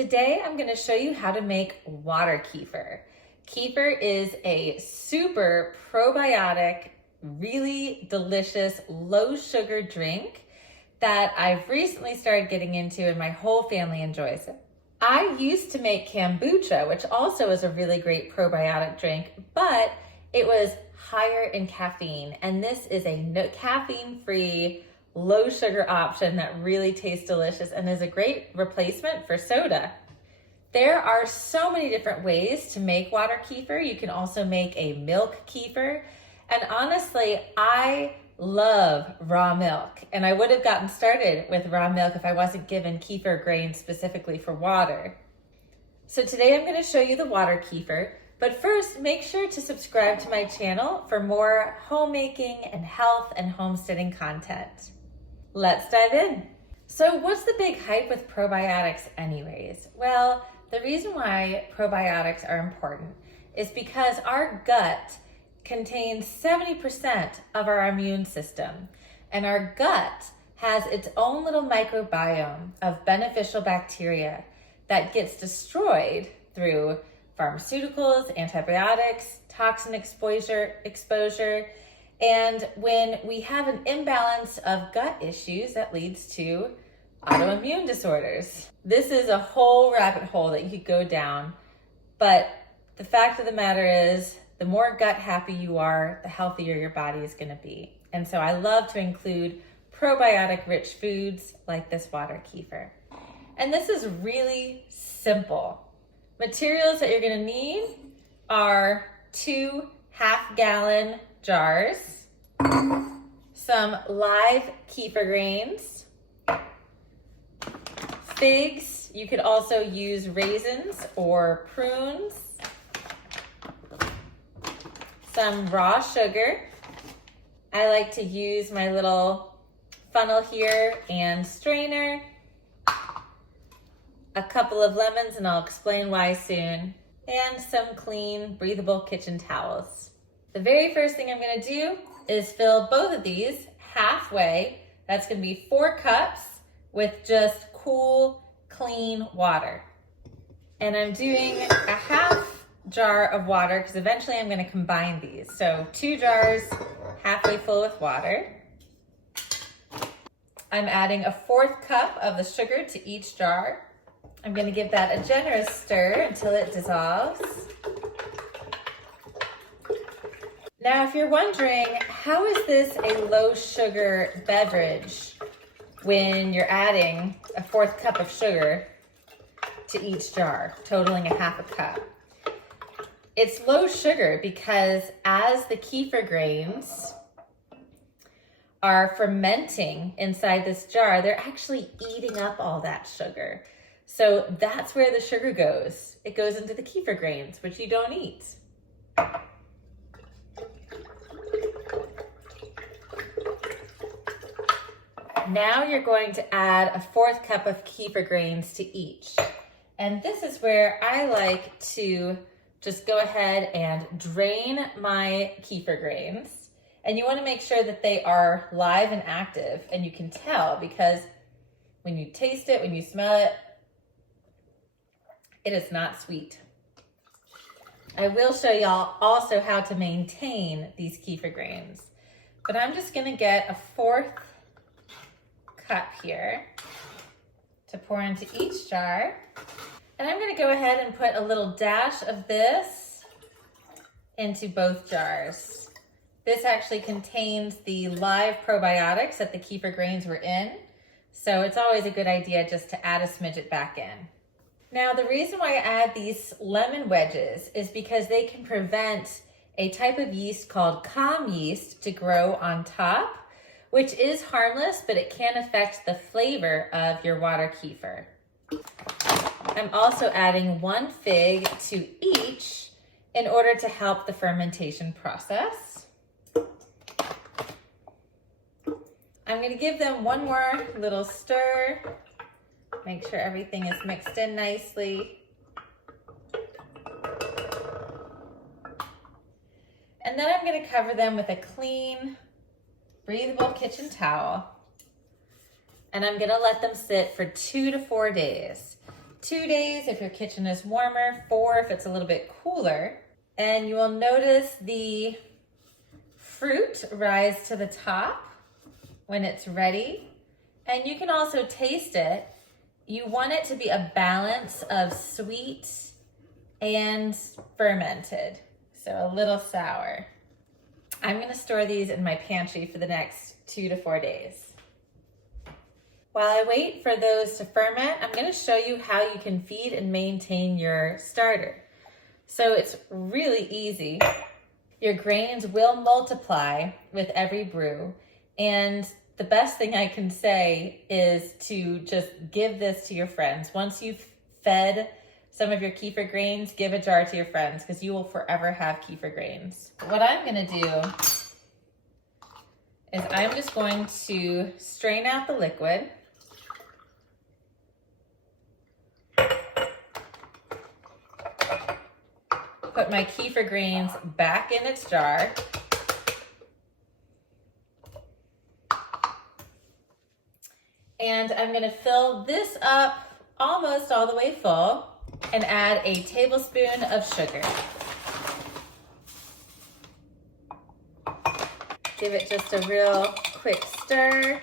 Today I'm going to show you how to make water kefir. Kefir is a super probiotic, really delicious, low sugar drink that I've recently started getting into and my whole family enjoys it. I used to make kombucha, which also is a really great probiotic drink, but it was higher in caffeine, and this is a caffeine-free, low sugar option that really tastes delicious and is a great replacement for soda. There are so many different ways to make water kefir. You can also make a milk kefir. And honestly, I love raw milk, and I would have gotten started with raw milk if I wasn't given kefir grains specifically for water. So today I'm going to show you the water kefir, but first make sure to subscribe to my channel for more homemaking and health and homesteading content. Let's dive in. So what's the big hype with probiotics anyways? Well, the reason why probiotics are important is because our gut contains 70% of our immune system, and our gut has its own little microbiome of beneficial bacteria that gets destroyed through pharmaceuticals, antibiotics, toxin exposure, and when we have an imbalance of gut issues, that leads to autoimmune disorders. This is a whole rabbit hole that you could go down, but the fact of the matter is, the more gut happy you are, the healthier your body is going to be. And so I love to include probiotic rich foods like this water kefir. And this is really simple. Materials that you're going to need are 2 half-gallon jars, some live kefir grains, figs. You could also use raisins or prunes, some raw sugar. I like to use my little funnel here and strainer, a couple of lemons, and I'll explain why soon, and some clean, breathable kitchen towels. The very first thing I'm going to do is fill both of these halfway. That's going to be 4 cups with just cool, clean water. And I'm doing a half jar of water because eventually I'm going to combine these. So 2 jars halfway full with water. I'm adding a 4th cup of the sugar to each jar. I'm going to give that a generous stir until it dissolves. Now, if you're wondering, how is this a low sugar beverage when you're adding a 4th cup of sugar to each jar, totaling a half a cup? It's low sugar because as the kefir grains are fermenting inside this jar, they're actually eating up all that sugar. So that's where the sugar goes. It goes into the kefir grains, which you don't eat. Now you're going to add a 4th cup of kefir grains to each. And this is where I like to just go ahead and drain my kefir grains. And you want to make sure that they are live and active. And you can tell because when you taste it, when you smell it, it is not sweet. I will show y'all also how to maintain these kefir grains. But I'm just going to get a 4th cup here to pour into each jar. And I'm going to go ahead and put a little dash of this into both jars. This actually contains the live probiotics that the kefir grains were in. So it's always a good idea just to add a smidget back in. Now, the reason why I add these lemon wedges is because they can prevent a type of yeast called calm yeast to grow on top, which is harmless, but it can affect the flavor of your water kefir. I'm also adding 1 fig to each in order to help the fermentation process. I'm going to give them one more little stir. Make sure everything is mixed in nicely. And then I'm going to cover them with a clean, breathable kitchen towel. And I'm going to let them sit for 2 to 4 days. 2 days if your kitchen is warmer, 4 if it's a little bit cooler. And you will notice the fruit rise to the top when it's ready. And you can also taste it. You want it to be a balance of sweet and fermented, so a little sour. I'm gonna store these in my pantry for the next 2 to 4 days. While I wait for those to ferment, I'm gonna show you how you can feed and maintain your starter. So it's really easy. Your grains will multiply with every brew, and the best thing I can say is to just give this to your friends. Once you've fed some of your kefir grains, give a jar to your friends because you will forever have kefir grains. What I'm gonna do is I'm just going to strain out the liquid. Put my kefir grains back in its jar. And I'm gonna fill this up almost all the way full and add a tablespoon of sugar. Give it just a real quick stir.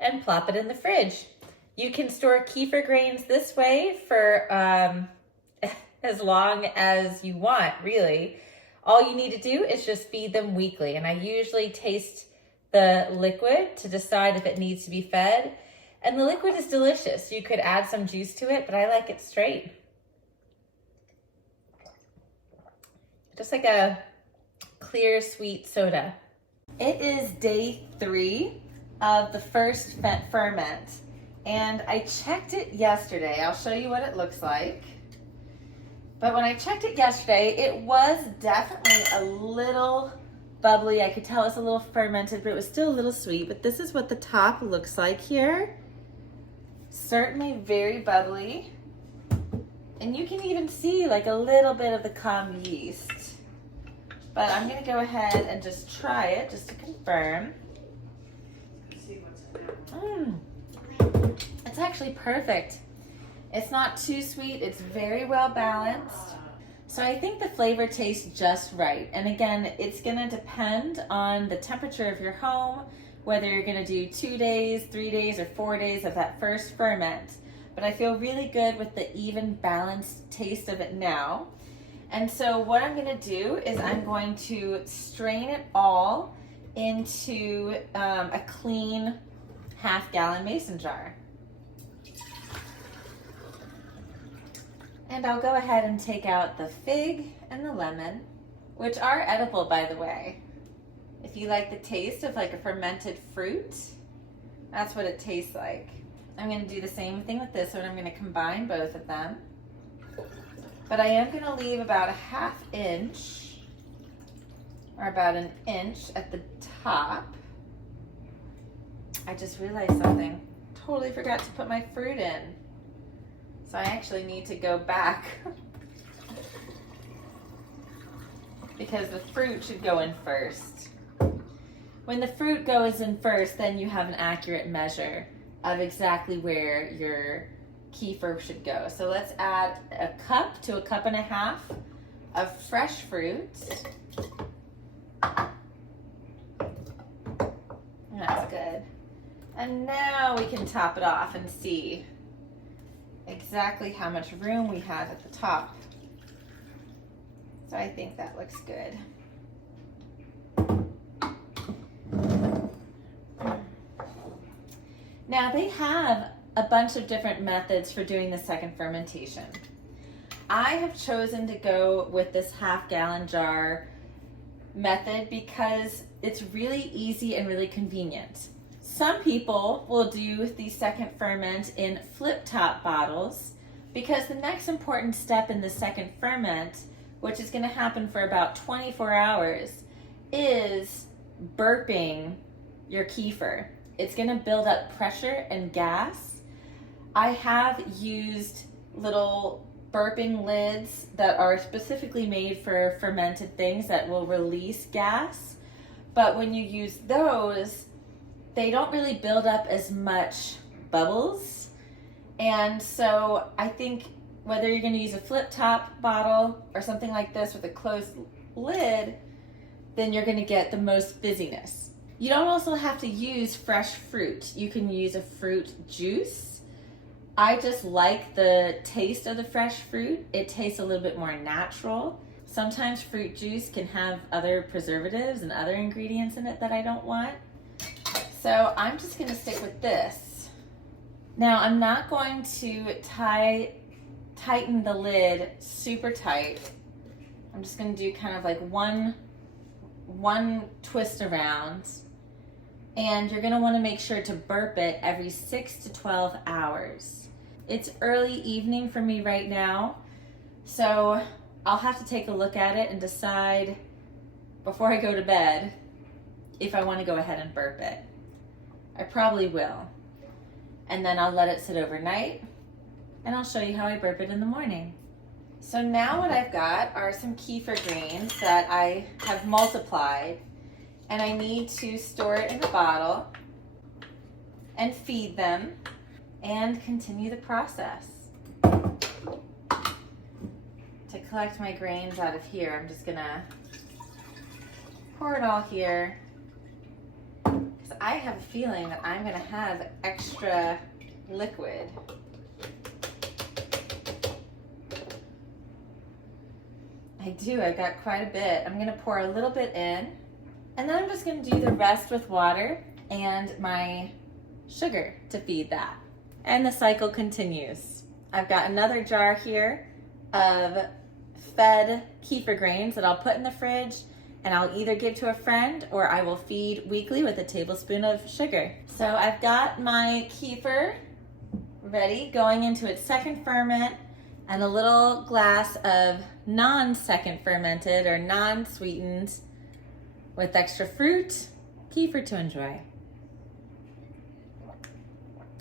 And plop it in the fridge. You can store kefir grains this way for as long as you want, really. All you need to do is just feed them weekly. And I usually taste the liquid to decide if it needs to be fed. And the liquid is delicious. You could add some juice to it, but I like it straight. Just like a clear, sweet soda. It is day 3 of the first ferment. And I checked it yesterday. I'll show you what it looks like. But when I checked it yesterday, it was definitely a little bubbly. I could tell it's a little fermented, but it was still a little sweet. But this is what the top looks like here. Certainly very bubbly. And you can even see like a little bit of the calm yeast. But I'm gonna go ahead and just try it just to confirm. It's actually perfect. It's not too sweet, it's very well balanced. So I think the flavor tastes just right. And again, it's gonna depend on the temperature of your home, whether you're gonna do 2 days, 3 days, or 4 days of that first ferment. But I feel really good with the even balanced taste of it now. And so what I'm gonna do is I'm going to strain it all into a clean half-gallon mason jar. And I'll go ahead and take out the fig and the lemon, which are edible, by the way. If you like the taste of like a fermented fruit, that's what it tastes like. I'm gonna do the same thing with this one. I'm gonna combine both of them. But I am gonna leave about a 1/2 inch or about 1 inch at the top. I just realized something. Totally forgot to put my fruit in. So I actually need to go back because the fruit should go in first. When the fruit goes in first, then you have an accurate measure of exactly where your kefir should go. So let's add a cup to 1.5 cups of fresh fruit. That's good. And now we can top it off and see exactly how much room we have at the top. So I think that looks good. Now they have a bunch of different methods for doing the second fermentation. I have chosen to go with this half-gallon jar method because it's really easy and really convenient. Some people will do the second ferment in flip-top bottles because the next important step in the second ferment, which is going to happen for about 24 hours, is burping your kefir. It's going to build up pressure and gas. I have used little burping lids that are specifically made for fermented things that will release gas. But when you use those, they don't really build up as much bubbles. And so I think whether you're going to use a flip top bottle or something like this with a closed lid, then you're going to get the most fizziness. You don't also have to use fresh fruit. You can use a fruit juice. I just like the taste of the fresh fruit. It tastes a little bit more natural. Sometimes fruit juice can have other preservatives and other ingredients in it that I don't want. So I'm just gonna stick with this. Now I'm not going to tighten the lid super tight. I'm just gonna do kind of like one twist around. And you're gonna wanna make sure to burp it every 6 to 12 hours. It's early evening for me right now, so I'll have to take a look at it and decide before I go to bed if I wanna go ahead and burp it. I probably will. And then I'll let it sit overnight, and I'll show you how I burp it in the morning. So now what I've got are some kefir grains that I have multiplied, and I need to store it in a bottle and feed them and continue the process. To collect my grains out of here, I'm just gonna pour it all here, because I have a feeling that I'm gonna have extra liquid. I do, I've got quite a bit. I'm gonna pour a little bit in, and then I'm just gonna do the rest with water and my sugar to feed that. And the cycle continues. I've got another jar here of fed kefir grains that I'll put in the fridge, and I'll either give to a friend or I will feed weekly with a tablespoon of sugar. So I've got my kefir ready, going into its second ferment, and a little glass of non-second fermented or non-sweetened with extra fruit kefir to enjoy.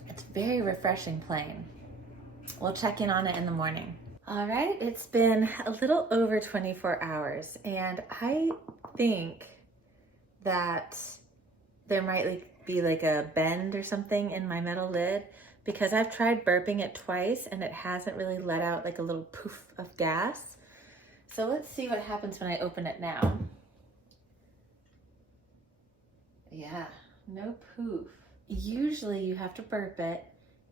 It's very refreshing plain. We'll check in on it in the morning. All right, it's been a little over 24 hours, and I think that there might be like a bend or something in my metal lid, because I've tried burping it twice and it hasn't really let out like a little poof of gas. So let's see what happens when I open it now. Yeah, no poof. Usually you have to burp it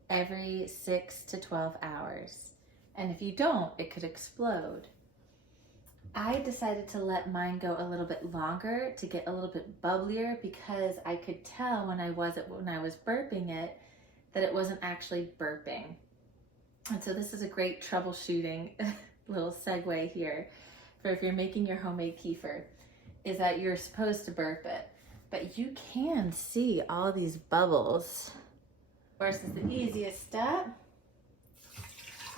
every 6 to 12 hours. And if you don't, it could explode. I decided to let mine go a little bit longer to get a little bit bubblier, because I could tell when I was burping it that it wasn't actually burping. And so this is a great troubleshooting little segue here for if you're making your homemade kefir, is that you're supposed to burp it, but you can see all these bubbles. Of course, is the easiest step.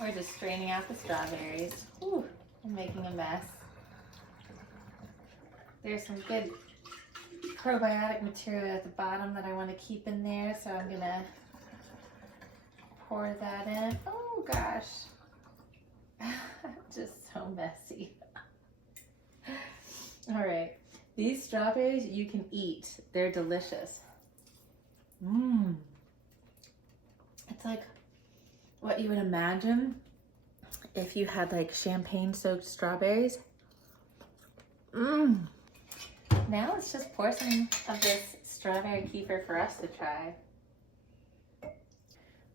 We're just straining out the strawberries. Whew, I'm making a mess. There's some good probiotic material at the bottom that I want to keep in there, so I'm gonna pour that in. Oh gosh, just so messy. All right, these strawberries you can eat. They're delicious. It's like what you would imagine if you had like champagne soaked strawberries. Now let's just pour some of this strawberry kefir for us to try.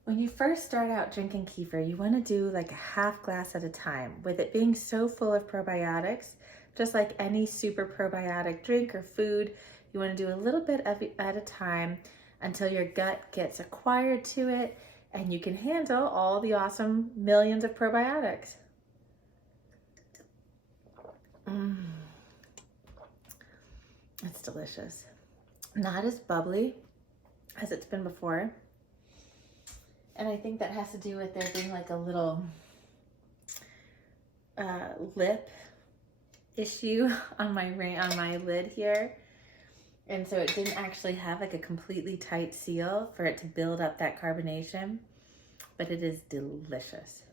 When you first start out drinking kefir, you want to do like a half glass at a time. With it being so full of probiotics, just like any super probiotic drink or food, you want to do a little bit of it at a time until your gut gets acquired to it and you can handle all the awesome millions of probiotics. It's delicious. Not as bubbly as it's been before. And I think that has to do with there being like a little lip issue on my lid here. And so it didn't actually have like a completely tight seal for it to build up that carbonation, but it is delicious.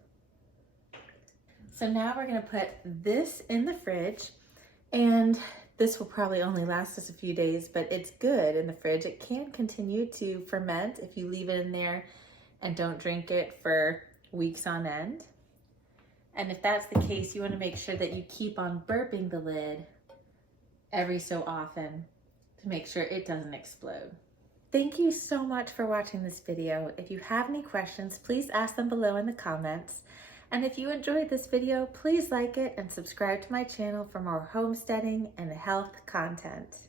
So now we're gonna put this in the fridge, and This will probably only last us a few days, but it's good in the fridge. It can continue to ferment if you leave it in there and don't drink it for weeks on end. And if that's the case, you want to make sure that you keep on burping the lid every so often to make sure it doesn't explode. Thank you so much for watching this video. If you have any questions, please ask them below in the comments. And if you enjoyed this video, please like it and subscribe to my channel for more homesteading and health content.